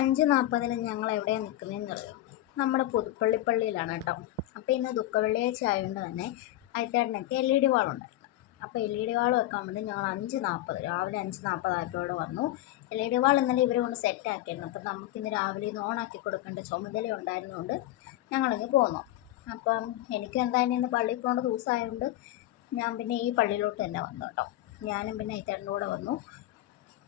5:40 ഞങ്ങൾ എവിടെയാണ് നിൽക്കുന്നതെന്ന് അറിയാം. നമ്മുടെ പുതുപ്പള്ളിപ്പള്ളിയിലാണ് കേട്ടോ. അപ്പോൾ ഇന്ന് ദുഃഖവെള്ളിയാഴ്ച ആയതുകൊണ്ട് തന്നെ അയത്തേട്ടനൊക്കെ LED വാളുണ്ടായിരുന്നു. അപ്പോൾ LED വാൾ വെക്കാൻ വേണ്ടി ഞങ്ങൾ 5:40 രാവിലെ 5:40 ആയപ്പോഴോടെ വന്നു. LED വാൾ ഇന്നലെ ഇവരെ കൊണ്ട് സെറ്റാക്കിയിരുന്നു. അപ്പോൾ നമുക്കിന്ന് രാവിലെ ഇത് ഓണാക്കി കൊടുക്കേണ്ട ചുമതല ഉണ്ടായിരുന്നതുകൊണ്ട് ഞങ്ങളിങ്ങ് പോന്നു. അപ്പം എനിക്ക് എന്തായാലും ഇന്ന് പള്ളിയിൽ പോകേണ്ട ദിവസമായതുകൊണ്ട് ഞാൻ പിന്നെ ഈ പള്ളിയിലോട്ട് തന്നെ വന്നു കേട്ടോ. ഞാനും പിന്നെ അയത്തേട്ടൻ്റെ കൂടെ വന്നു.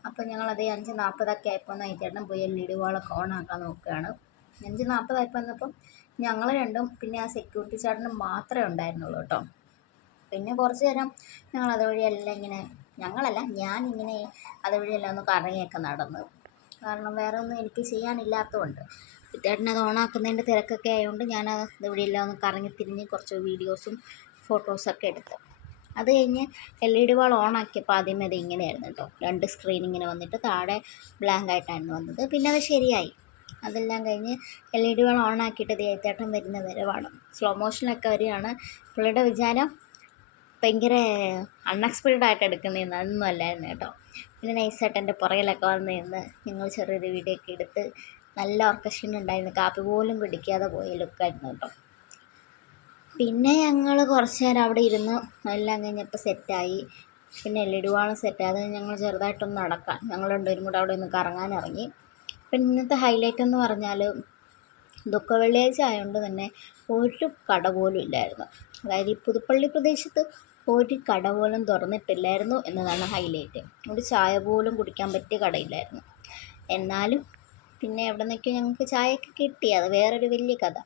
അപ്പോൾ ഞങ്ങളത് 5:40 ആയപ്പോൾ നൈറ്റേട്ടൻ പോയി LED വാളൊക്കെ ഓണാക്കാൻ നോക്കുകയാണ്. 5:40 ആയപ്പോൾ വന്നപ്പം ഞങ്ങൾ രണ്ടും പിന്നെ ആ സെക്യൂരിറ്റി ചേട്ടനും മാത്രമേ ഉണ്ടായിരുന്നുള്ളൂ കേട്ടോ. പിന്നെ കുറച്ച് നേരം ഞങ്ങൾ അതുവഴിയെല്ലാം ഇങ്ങനെ ഞാനിങ്ങനെ അതുവഴിയെല്ലാം ഒന്ന് കറങ്ങിയൊക്കെ നടന്നു. കാരണം വേറെ ഒന്നും എനിക്ക് ചെയ്യാനില്ലാത്തതുകൊണ്ട് ഇത്തേട്ടൻ അത് ഓണാക്കുന്നതിൻ്റെ തിരക്കൊക്കെ ആയതുകൊണ്ട് ഞാൻ അതുവഴിയെല്ലാം ഒന്ന് കറങ്ങി തിരിഞ്ഞ് കുറച്ച് വീഡിയോസും ഫോട്ടോസൊക്കെ എടുത്തു. അത് കഴിഞ്ഞ് LED വാൾ ഓണാക്കിയപ്പോൾ ആദ്യമേ അത് ഇങ്ങനെയായിരുന്നു കേട്ടോ. 2 സ്ക്രീൻ ഇങ്ങനെ വന്നിട്ട് താഴെ ബ്ലാങ്ക് ആയിട്ടായിരുന്നു വന്നത്. പിന്നെ അത് ശരിയായി. അതെല്ലാം കഴിഞ്ഞ് LED വാൾ ഓണാക്കിയിട്ട് ദേത്തേട്ടൻ വരുന്ന വരവാണ്. സ്ലോ മോഷനിലൊക്കെ വരികയാണ്. പുള്ളിയുടെ വിചാരം ഭയങ്കര അൺഎക്സ്പെക്റ്റഡ് ആയിട്ട് എടുക്കുന്നതെന്ന് അതൊന്നും അല്ലായിരുന്നു കേട്ടോ. പിന്നെ നൈസായിട്ട് എൻ്റെ പുറകിലൊക്കെ വന്ന് നിന്ന് ഞങ്ങൾ ചെറിയൊരു വീഡിയോ ഒക്കെ എടുത്ത് നല്ല ഓർക്കസ്ട്രേഷൻ ഉണ്ടായിരുന്നു. കാപ്പി പോലും കുടിക്കാതെ പോയ ലുക്കായിരുന്നു കേട്ടോ. പിന്നെ ഞങ്ങൾ കുറച്ച് നേരം അവിടെ ഇരുന്ന് എല്ലാം കഴിഞ്ഞപ്പോൾ സെറ്റായി. പിന്നെ LED വാളും സെറ്റായി. അത് ഞങ്ങൾ ചെറുതായിട്ടൊന്ന് നടക്കാൻ ഞങ്ങൾ രണ്ടുപേരും കൂടെ അവിടെ ഒന്ന് കറങ്ങാൻ ഇറങ്ങി. പിന്നെ ഇന്നത്തെ ഹൈലൈറ്റ് എന്ന് പറഞ്ഞാൽ ദുഃഖവെള്ളിയാഴ്ച ആയതുകൊണ്ട് തന്നെ ഒരു കട പോലും ഇല്ലായിരുന്നു. അതായത് ഈ പുതുപ്പള്ളി പ്രദേശത്ത് ഒരു കട പോലും തുറന്നിട്ടില്ലായിരുന്നു എന്നതാണ് ഹൈലൈറ്റ്. ഒരു ചായ പോലും കുടിക്കാൻ പറ്റിയ കടയില്ലായിരുന്നു. എന്നാലും പിന്നെ എവിടെ നിന്നൊക്കെയോ ഞങ്ങൾക്ക് ചായയൊക്കെ കിട്ടി. അത് വേറൊരു വലിയ കഥ.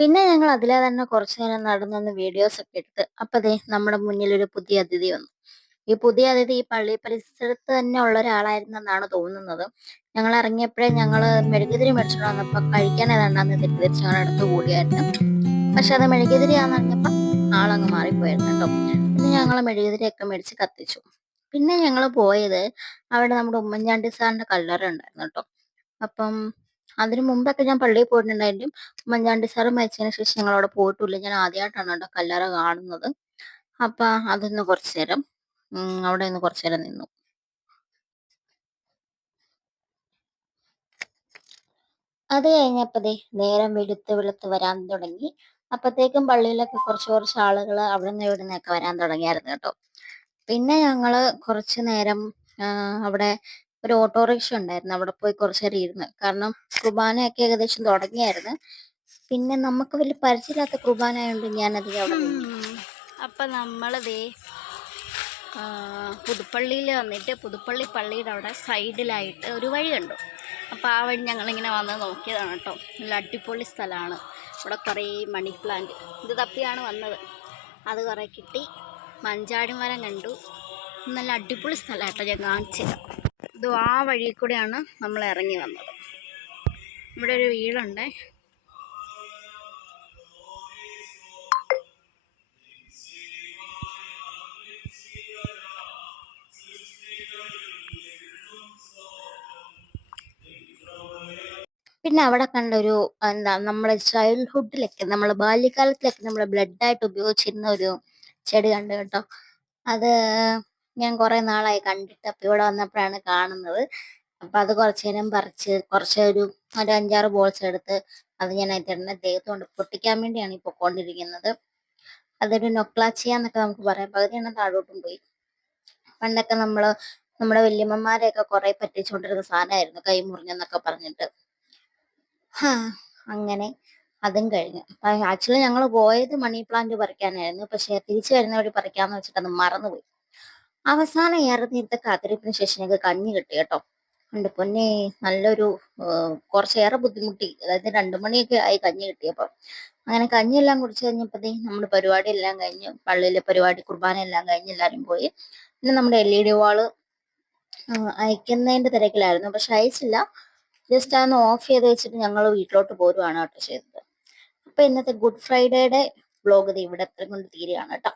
പിന്നെ ഞങ്ങൾ അതിലെ തന്നെ കുറച്ച് നേരം നടന്നൊന്ന് വീഡിയോസൊക്കെ എടുത്ത് അപ്പോൾ ദേ നമ്മുടെ മുന്നിലൊരു പുതിയ അതിഥി വന്നു. ഈ പുതിയ അതിഥി ഈ പള്ളി പരിസരത്ത് തന്നെ ഉള്ള ഒരാളായിരുന്നെന്നാണ് തോന്നുന്നത്. ഞങ്ങൾ ഇറങ്ങിയപ്പോഴേ ഞങ്ങൾ മെഴുകുതിരി മേടിച്ചോണ്ട് വന്നപ്പോൾ കഴിക്കാൻ ഏതാണ്ടാന്ന് തെറ്റിദ്ധരിച്ച് ഞങ്ങൾ അടുത്ത് കൂടിയായിരുന്നു. പക്ഷെ അത് മെഴുകുതിരിയാണെന്നറിഞ്ഞപ്പോൾ ആളങ്ങ് മാറിപ്പോയായിരുന്നു കേട്ടോ. പിന്നെ ഞങ്ങൾ മെഴുകുതിരിയൊക്കെ മേടിച്ച് കത്തിച്ചു. പിന്നെ ഞങ്ങൾ പോയത് അവിടെ നമ്മുടെ ഉമ്മൻചാണ്ടി സാറിൻ്റെ കല്ലറ ഉണ്ടായിരുന്നു കേട്ടോ. അപ്പം അതിന് മുമ്പൊക്കെ ഞാൻ പള്ളിയിൽ പോയിട്ടുണ്ടായിട്ടും ഉമ്മൻചാണ്ടി സാറ് മരിച്ചതിന് ശേഷം ഞങ്ങളവിടെ പോയിട്ടില്ല. ഞാൻ ആദ്യമായിട്ടാണ് കേട്ടോ കല്ലറ കാണുന്നത്. അപ്പം അതൊന്ന് കുറച്ച് നേരം അവിടെ നിന്ന് കുറച്ച് നേരം നിന്നു. അത് കഴിഞ്ഞപ്പോൾ നേരം വെളുത്ത് വരാൻ തുടങ്ങി. അപ്പോഴത്തേക്കും പള്ളിയിലൊക്കെ കുറച്ച് ആളുകൾ അവിടെ നിന്ന് ഇവിടെ നിന്നൊക്കെ വരാൻ തുടങ്ങിയായിരുന്നു കേട്ടോ. പിന്നെ ഞങ്ങൾ കുറച്ച് നേരം അവിടെ ഒരു ഓട്ടോറിക്ഷ ഉണ്ടായിരുന്നു. അവിടെ പോയി കുറച്ച് നേരം ഇരുന്ന്. കാരണം കുർബാനയൊക്കെ ഏകദേശം തുടങ്ങിയായിരുന്നു. പിന്നെ നമുക്ക് വലിയ പരിചയമില്ലാത്ത കുർബാന ആയതുകൊണ്ട് ഞാനധികം അവിടെ നിന്നു. അപ്പം നമ്മളതേ പുതുപ്പള്ളിയിൽ വന്നിട്ട് പുതുപ്പള്ളി പള്ളിയുടെ അവിടെ സൈഡിലായിട്ട് ഒരു വഴി കണ്ടു. അപ്പോൾ ആ വഴി ഞങ്ങളിങ്ങനെ വന്ന് നോക്കിയതാണ് കേട്ടോ. നല്ല അടിപൊളി സ്ഥലമാണ്. ഇവിടെ കുറേ മണി പ്ലാന്റ് ഇത് തപ്പിയാണ് വന്നത്. അത് കുറേ കിട്ടി. മഞ്ചാടി മരം കണ്ടു. നല്ല അടിപൊളി സ്ഥലമാണ് കേട്ടോ. ഞാൻ കാണിച്ചില്ല. ഇത് ആ വഴി കൂടെയാണ് നമ്മൾ ഇറങ്ങി വന്നത്. ഇവിടെ ഒരു വീടുണ്ട്. പിന്നെ അവിടെ കണ്ടൊരു നമ്മുടെ ചൈൽഡ്ഹുഡിലൊക്കെ നമ്മളെ ബാല്യകാലത്തിലൊക്കെ നമ്മൾ ബ്ലഡായിട്ട് ഉപയോഗിച്ചിരുന്ന ഒരു ചെടി കണ്ടു കേട്ടോ. അത് ഞാൻ കുറേ നാളായി കണ്ടിട്ട്. അപ്പോൾ ഇവിടെ വന്നപ്പോഴാണ് കാണുന്നത്. അപ്പോൾ അത് കുറച്ച് നേരം പറിച്ച് ഒരു 5-6 ബോൾസ് എടുത്ത് അത് ഞാൻ അതിൻ്റെ ദേഹത്ത് കൊണ്ട് പൊട്ടിക്കാൻ വേണ്ടിയാണ് ഈ പൊക്കോണ്ടിരിക്കുന്നത്. അതൊരു നൊക്ലാച്ചിയ എന്നൊക്കെ നമുക്ക് പറയാം. പകുതിയെണ്ണം താഴോട്ടും പോയി. പണ്ടൊക്കെ നമ്മുടെ വല്യമ്മമാരെയൊക്കെ കുറേ പറ്റിച്ചുകൊണ്ടിരുന്ന സാധനമായിരുന്നു കൈ മുറിഞ്ഞെന്നൊക്കെ പറഞ്ഞിട്ട്. അങ്ങനെ അതും കഴിഞ്ഞു. ആക്ച്വലി ഞങ്ങൾ പോയത് മണി പ്ലാന്റ് പറിക്കാനായിരുന്നു. പക്ഷെ തിരിച്ചു വരുന്ന വഴി പറിക്കാന്ന് വെച്ചിട്ട് അത് മറന്നുപോയി. അവസാനം ഏറെ നേരത്തെ കാത്തിരിപ്പിന് ശേഷം ഞങ്ങൾക്ക് കഞ്ഞി കിട്ടി കേട്ടോ. ഉണ്ട് പൊന്നെ, നല്ലൊരു കുറച്ചേറെ ബുദ്ധിമുട്ടി. അതായത് 2 മണിയൊക്കെ ആയി കഞ്ഞി കിട്ടിയപ്പോൾ. അങ്ങനെ കഞ്ഞിയെല്ലാം കുടിച്ചു കഴിഞ്ഞപ്പോഴത്തേ നമ്മുടെ പരിപാടി എല്ലാം കഴിഞ്ഞു. പള്ളിയിലെ പരിപാടി കുർബാന എല്ലാം കഴിഞ്ഞ് എല്ലാവരും പോയി. പിന്നെ നമ്മുടെ LED വാള് അയക്കുന്നതിന്റെ തിരക്കിലായിരുന്നു. പക്ഷെ അയച്ചില്ല. ജസ്റ്റ് അതൊന്ന് ഓഫ് ചെയ്ത് വെച്ചിട്ട് ഞങ്ങൾ വീട്ടിലോട്ട് പോരുവാണ് കേട്ടോ ചെയ്തത്. അപ്പൊ ഇന്നത്തെ ഗുഡ് ഫ്രൈഡേയുടെ വ്ലോഗ് ഇവിടെ എത്ര കൊണ്ട് തീരുകയാണ് കേട്ടോ.